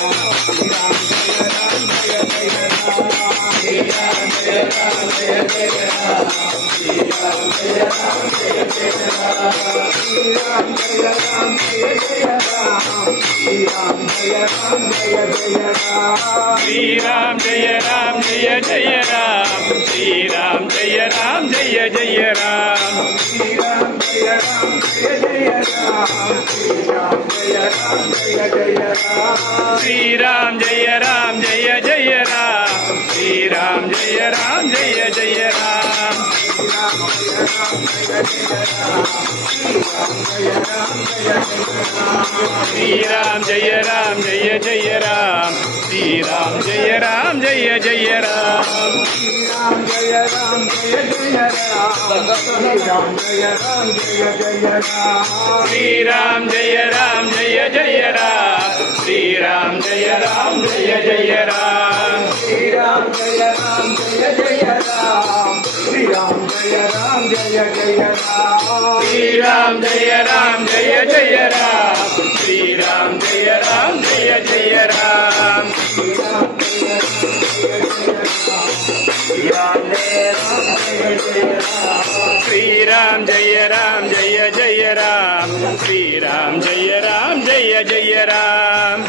Ram Jai Ram Jai Jai Ram Shri Ram Jai Ram Jai Jai Ram Shri Ram Jai Ram Jai Jai Ram Shri Ram Jai Ram Jai Jai Ram Shri Ram Jai Ram Jai Jai Ram Shri Ram Jai Ram Jai Jai Ram Shri Ram Jai Ram Jai Jai Ram Shri Ram Jai Ram Jai Jai Ram Shri Ram Jai Ram Jai Jai Ram Shri Ram Jai Ram Jai Jai Ram Shri Ram Jai Ram Jai Jai Ram Shri Ram Jai Ram Jai Jai Ram Shri Ram Jai Ram Jai Jai Ram Shri Ram Jai Ram Jai Jai Ram Shri Ram Jai Ram Jai Jai Ram Shri Ram Jai Ram Jai Jai Ram